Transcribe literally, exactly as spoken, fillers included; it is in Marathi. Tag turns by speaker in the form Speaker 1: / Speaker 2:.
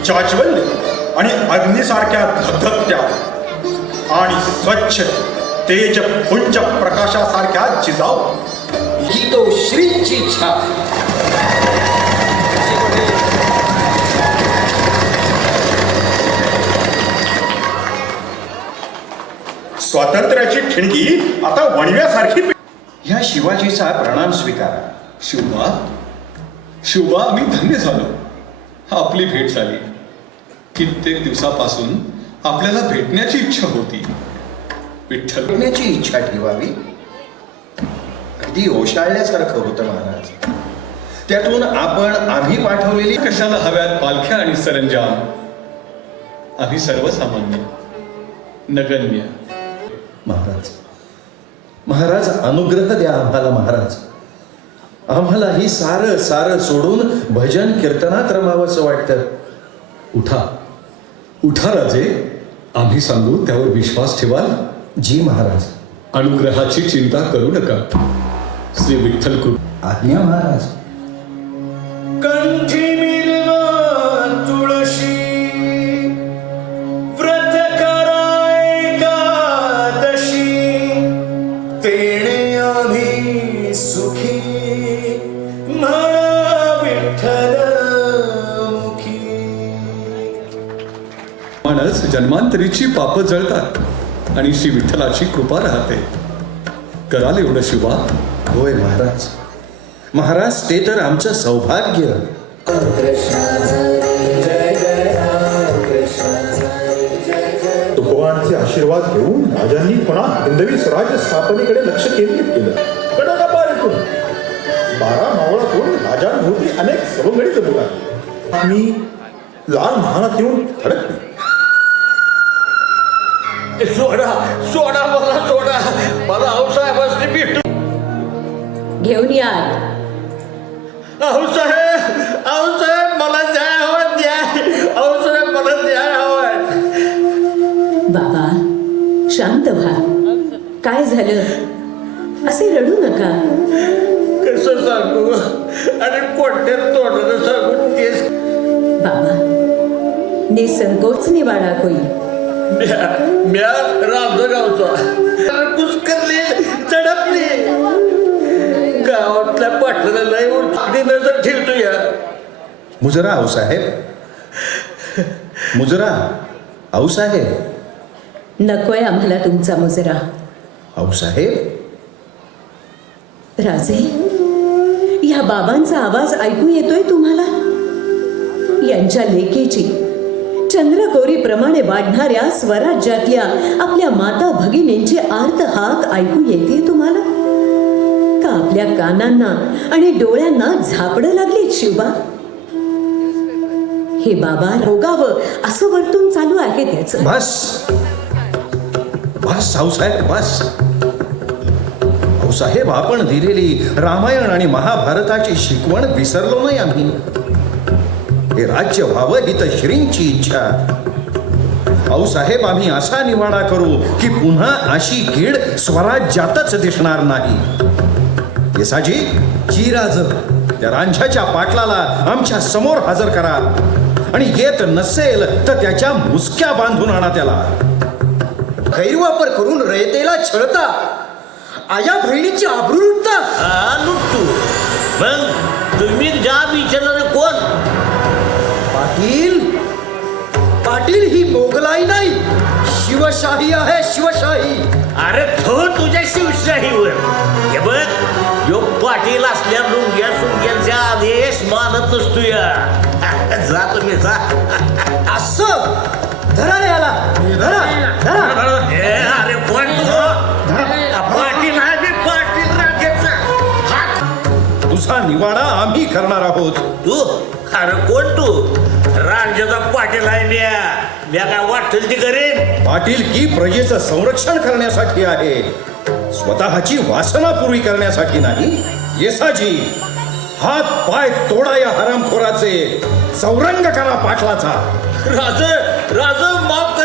Speaker 1: जाज्वल्य आणि अग्नीसारख्या धगधगत्या आणि स्वच्छ तेज पुंज प्रकाशासारख्या जिजाऊ
Speaker 2: ही तो श्रींची इच्छा.
Speaker 1: स्वातंत्र्याची ठिणगी आता वणव्यासारखी.
Speaker 2: ह्या शिवाजीचा प्रणाम स्वीकार.
Speaker 3: शिवबा, शिवबा, आम्ही धन्य झालो. आपली भेट झाली. कित्येक दिवसापासून आपल्याला भेटण्याची इच्छा होती. विठ्ठल,
Speaker 2: भेटण्याची इच्छा ठेवावी अगदी ओशाळल्यासारखं होतं महाराज. त्यातून आपण आम्ही पाठवलेली
Speaker 3: कशाला हव्यात पालख्या आणि सरंजाम? आम्ही सर्वसामान्य, नगण्य.
Speaker 4: महाराज, महाराज अनुग्रह द्या आम्हाला. महाराज, आम्हाला ही सारं सारं सोडून भजन कीर्तनात रमावंसं वाटतं.
Speaker 3: उठा, उठा राजे. आम्ही सांगू त्यावर विश्वास ठेवाल?
Speaker 4: जी महाराज.
Speaker 3: अनुग्रहाची चिंता करू नका. श्री विठ्ठल कृपा.
Speaker 4: आज्ञा महाराज.
Speaker 5: कंठी मिरवा तुळशी व्रत कराय एकादशी तेणे आम्ही सुखी म्हणा विठ्ठल मुखी.
Speaker 3: माणस जन्मांतरीची पाप जळतात आणि श्री विठ्ठलाची कृपा राहते. कराल एवढं शिवा?
Speaker 4: होय महाराज. महाराज, ते तर आमचं सौभाग्य.
Speaker 1: तुकोबांचे आशीर्वाद घेऊन राजांनी पुन्हा हिंदवी स्वराज्य स्थापनेकडे लक्ष केंद्रित केलं. कडकापारीतून बारा मावळातून राजांभोवती अनेक सवंगडी जमू लागली. आम्ही लाल महालात येऊन धडकली.
Speaker 5: सोडा सोडा मला सोडा. मला आऊसाहेबांनी भेटू.
Speaker 6: घेऊन या.
Speaker 5: आऊसाहेब, आऊसाहेब मला द्या हवं द्या. आऊसाहेब मला द्या हवं.
Speaker 6: बाबा, शांत व्हा. काय झालं? असे रडू नका.
Speaker 5: कसं सांगू आणि कोणत्या तोंडानं सांगून तेच.
Speaker 6: बाबा, निसंकोच निवाडा होईल.
Speaker 5: म्या म्या रामगावचा कुस्करले चढपले. गावातल्या पाटलाला लय उठली नजर ठेवतो या.
Speaker 4: मुजरा आऊसाहेब, मुजरा आऊसाहेब.
Speaker 6: नकोय आम्हाला तुमचा मुजरा.
Speaker 4: आऊसाहेब,
Speaker 6: राजे, या बाबांचा आवाज ऐकू येतोय तुम्हाला? यांच्या लेकीची चंद्रकोरीप्रमाणे वाढणाऱ्या स्वराज्यातल्या आपल्या माता भगिनींची आर्त हाक ऐकू येते तुम्हाला? का आपल्या कानांना आणि डोळ्यांना झापडं लागली शिवबा? हे बाबा रोगावं असं वर्तून चालू आहे त्याचं.
Speaker 4: बस बस आऊसाहेब, बस. आऊसाहेब, आपण दिलेली रामायण आणि महाभारताची शिकवण विसरलो नाही आम्ही. हे राज्य व्हावं ही तर श्रींची इच्छा. आऊसाहेब, आम्ही असा निवाडा करू की पुन्हा अशी कीड स्वराज्यातच दिसणार नाही. येसाजी, जी राज, त्या रांझ्याच्या पाटलाला आमच्या समोर हजर करा आणि येत नसेल तर त्याच्या मुसक्या बांधून आणा त्याला.
Speaker 2: गैरवापर करून रयतेला छळता, आया बहिणीची आबरू लुटता.
Speaker 5: लुटतो मग तुम्ही ज्या विचारलं कोण?
Speaker 2: पाटील, पाटील ही मोगलाई नाही, शिवशाही आहे, शिवशाही.
Speaker 5: अरे थो तुझ्या शिवशाहीवर. हे बघ, यो पाटील असल्या लुंग्या सुंग्यांचा आदेश मानत नसतो या. जा तुम्ही जा.
Speaker 2: असं धरा रे याला. धरा धरा.
Speaker 5: ए, अरे कोण तू? पाटील आहे मी, पाटील राखेचा.
Speaker 4: तुझा निवाडा आम्ही करणार आहोत.
Speaker 5: तू? अरे कोण तू? रांझ्याचा पाटील आहे म्या. म्या काय वाटेल ती करेन.
Speaker 4: पाटील की प्रजेचं संरक्षण करण्यासाठी आहे, स्वतःची वासना पुरी करण्यासाठी नाही. येसाजी, हात पाय तोडा या हरामखोराचे, चौरंग करा पाटलाचा.
Speaker 5: राज राज माफ